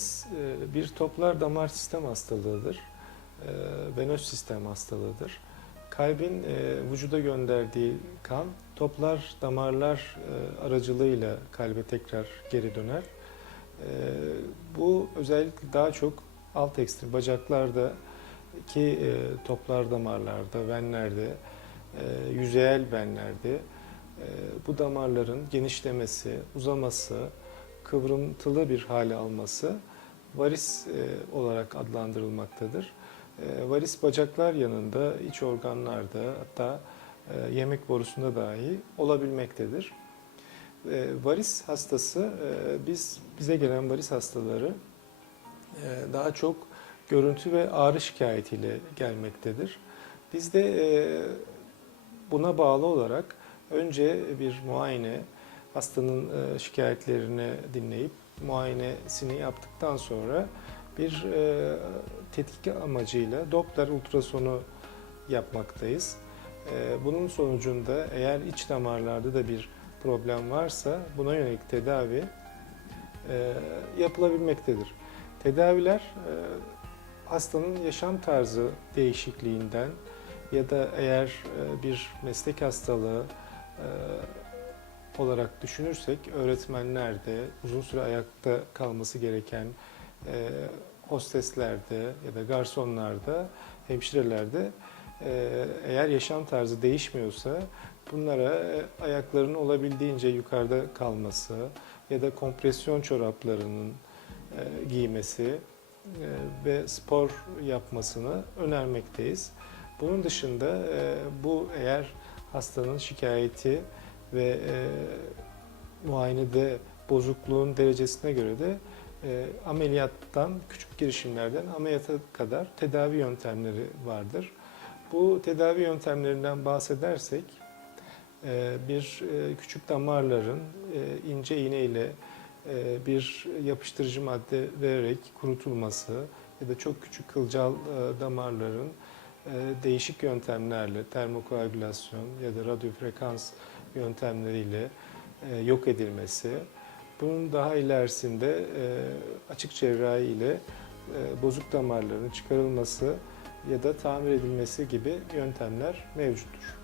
Varis e, bir toplar damar sistem hastalığıdır. E, Venöz sistem hastalığıdır. Kalbin e, vücuda gönderdiği kan toplar damarlar aracılığıyla kalbe tekrar geri döner. Bu özellikle daha çok alt ekstrem bacaklarda ki toplar damarlarda, venlerde, yüzeyel venlerde bu damarların genişlemesi, uzaması, kıvrıntılı bir hale alması varis e, olarak adlandırılmaktadır. E, varis bacaklar yanında iç organlarda hatta e, yemek borusunda dahi olabilmektedir. E, varis hastası e, biz bize gelen varis hastaları e, daha çok görüntü ve ağrı şikayetiyle gelmektedir. Biz de e, buna bağlı olarak önce bir muayene, hastanın e, şikayetlerini dinleyip muayenesini yaptıktan sonra bir e, tetkik amacıyla Doppler ultrasonu yapmaktayız. E, Bunun sonucunda eğer iç damarlarda da bir problem varsa buna yönelik tedavi yapılabilmektedir. Tedaviler hastanın yaşam tarzı değişikliğinden ya da eğer bir meslek hastalığı olarak düşünürsek öğretmenlerde uzun süre ayakta kalması gereken e, hosteslerde ya da garsonlarda, hemşirelerde e, eğer yaşam tarzı değişmiyorsa bunlara e, ayaklarının olabildiğince yukarıda kalması ya da kompresyon çoraplarının e, giymesi e, ve spor yapmasını önermekteyiz. Bunun dışında e, bu eğer hastanın şikayeti ve e, muayenede bozukluğun derecesine göre de e, ameliyattan, küçük girişimlerden ameliyata kadar tedavi yöntemleri vardır. Bu tedavi yöntemlerinden bahsedersek e, bir e, küçük damarların e, ince iğne ile e, bir yapıştırıcı madde vererek kurutulması ya da çok küçük kılcal e, damarların değişik yöntemlerle termokoagülasyon ya da radyofrekans yöntemleriyle e, yok edilmesi. Bunun daha ilerisinde e, açık cerrahi ile e, bozuk damarların çıkarılması ya da tamir edilmesi gibi yöntemler mevcuttur.